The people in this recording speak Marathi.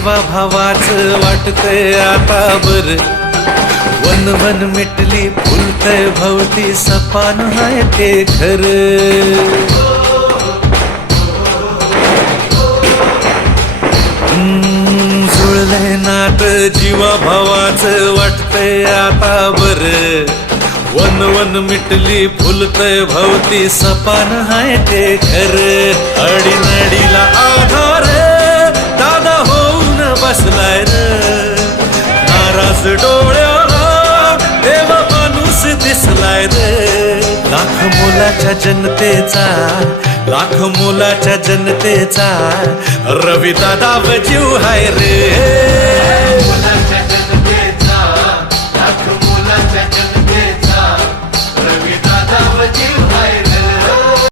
जीवा भावाचं वाटतंय आता बर, वन वन मिटली फुलतय भवती सपान हाय ते खरं. जुळलंय नात जीवा भावाचं वाटतंय आता बर, वन वन मिटली फुलतय भवती सपान हाय ते खरं. अडीनडीला आधार दादा होऊन बसलाय र, नाराज डोळ्याला देव माणूस दिसलाय रे. लाख मोलाच्या जनतेचा, लाख मोलाच्या जनतेचा रवी दादा जीव हाय रे.